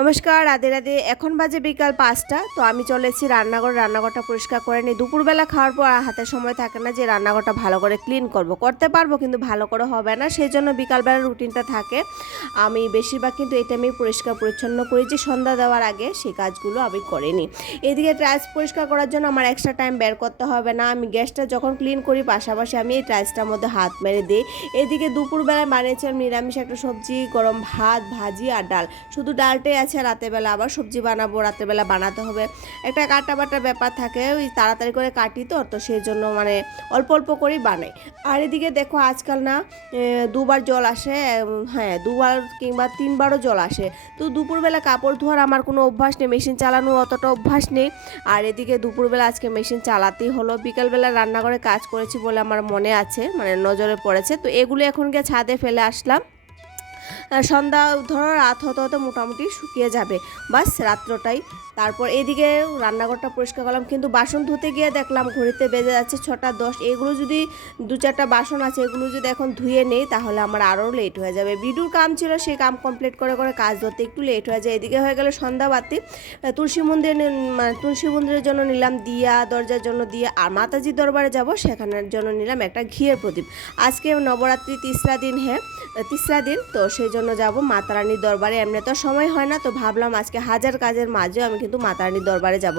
নমস্কার, রাধে রাধে। এখন বাজে বিকাল ৫টা। তো আমি চলে এসেছি রান্নাঘরটা পরিষ্কার করে নিই। দুপুরবেলা খাওয়ার পর আর হাতে সময় থাকে না যে রান্নাঘরটা ভালো করে ক্লিন করব। করতে পারবো কিন্তু ভালো করে হবে না, সেই জন্য বিকালবেলার রুটিনটা থাকে। আমি বেশিরভাগ কিন্তু এই টাইমেই পরিষ্কার পরিচ্ছন্ন করি, যে সন্ধ্যা দেওয়ার আগে সেই কাজগুলো আমি করে নিই। এদিকে টাইলস পরিষ্কার করার জন্য আমার এক্সট্রা টাইম বের করতে হবে না। আমি গ্যাসটা যখন ক্লিন করি পাশাপাশি আমি এই টাইলসটার মধ্যে হাত মেরে দিই। এদিকে দুপুরবেলায় বানিয়েছিলাম নিরামিষ একটা সবজি, গরম ভাত, ভাজি আর ডাল। শুধু ডালটাই আছে, রাতেরবেলা আবার সবজি বানাবো, রাতেরবেলা বানাতে হবে। একটা কাটা বাটার ব্যাপার থাকে, ওই তাড়াতাড়ি করে কাটি তো সেই জন্য মানে অল্প অল্প করেই বানাই। আর এদিকে দেখো আজকাল না দুবার জল আসে, হ্যাঁ দুবার কিংবা তিনবারও জল আসে। তো দুপুরবেলা কাপড় ধোয়ার আমার কোনো অভ্যাস নেই, মেশিন চালানোর অতটা অভ্যাস নেই। আর এদিকে দুপুরবেলা আজকে মেশিন চালাতেই হলো। বিকালবেলা রান্নাঘরে কাজ করেছি বলে আমার মনে আছে, মানে নজরে পড়েছে। তো এগুলো এখন গিয়ে ছাদে ফেলে আসলাম। সন্ধ্যা ধরো রাত হতে হতে মোটামুটি শুকিয়ে যাবে, বাস রাত্রটাই। তারপর এদিকে রান্নাঘরটা পরিষ্কার করলাম, কিন্তু বাসন ধুতে গিয়ে দেখলাম ঘড়িতে বেজে যাচ্ছে 6টা 10। এগুলো যদি 2-4টা বাসন আছে, এগুলো যদি এখন ধুয়ে নেই তাহলে আমার আরও লেট হয়ে যাবে। বিডুর কাম ছিল, সেই কাম কমপ্লিট করে করে কাজ ধরতে একটু লেট হয়ে যায়। এদিকে হয়ে গেল সন্ধ্যাবাতি। তুলসী মন্দিরের জন্য নিলাম দিয়া, দরজার জন্য দিয়া, আর মাতাজির দরবারে যাব সেখানের জন্য নিলাম একটা ঘিয়ের প্রদীপ। আজকে নবরাত্রি তিসরা দিন তো সেই জন্য যাব মাতা রানীর দরবারে। এমনি তো সময় হয় না, তো ভাবলাম আজকে হাজার কাজের মাঝেও আমি কিন্তু মাতা রানীর দরবারে যাব।